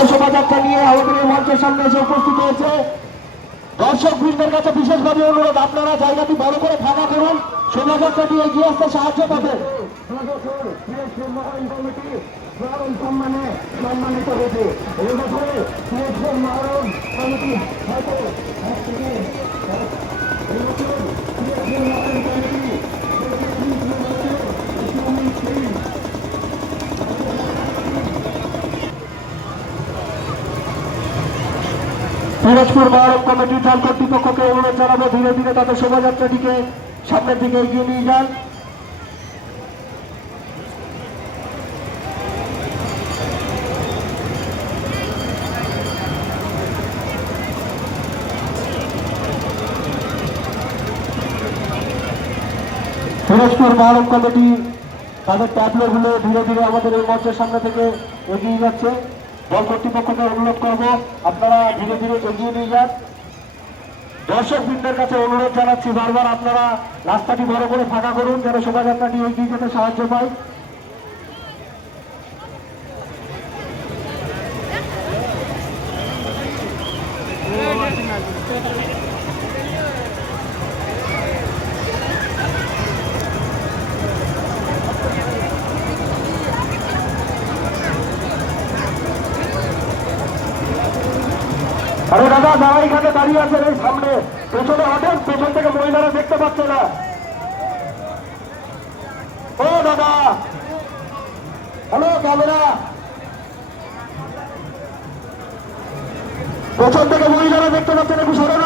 হাতে শোভাযাত্রা নিয়ে আমাদের এই মঞ্চের সামনে এসে উপস্থিত হয়েছে। দর্শক বৃন্দের কাছে বিশেষভাবে অনুরোধ, আপনারা জায়গাটি বড় করে ফাঁকা করুন, শোভাযাত্রাটি এগিয়ে আসতে সাহায্য পাবেন। সম্মানে সম্মানিত হয়েছে এই বছরে মহরম কমিটি হয়তো পিরোজপুর মহরম কমিটির দল কর্তৃপক্ষকে অনুরোধ জানাবো ধীরে ধীরে তাদের শোভাযাত্রাটিকে সামনের দিকে এগিয়ে নিয়ে যান। পিরোজপুর মহরম কমিটি তাদের ট্যাবলেটগুলো ধীরে ধীরে আমাদের এই মঞ্চের সামনে থেকে এগিয়ে যাচ্ছে। দল কর্তৃপক্ষকে অনুরোধ করবো আপনারা ধীরে ধীরে এগিয়ে নিয়ে যান। দর্শক বৃন্দের কাছে অনুরোধ জানাচ্ছি বারবার, আপনারা রাস্তাটি বড় করে ফাঁকা করুন যেন শোভাযাত্রাটি এগিয়ে যেতে সাহায্য পায়। আরে দাদা, যারা এখানে দাঁড়িয়ে আছেন এই সামনে পেছনে হটেন, পেছন থেকে মহিলারা দেখতে পাচ্ছে না। ও দাদা, হ্যালো ক্যামেরা, পেছন থেকে মহিলারা দেখতে পাচ্ছেন, একটু সরে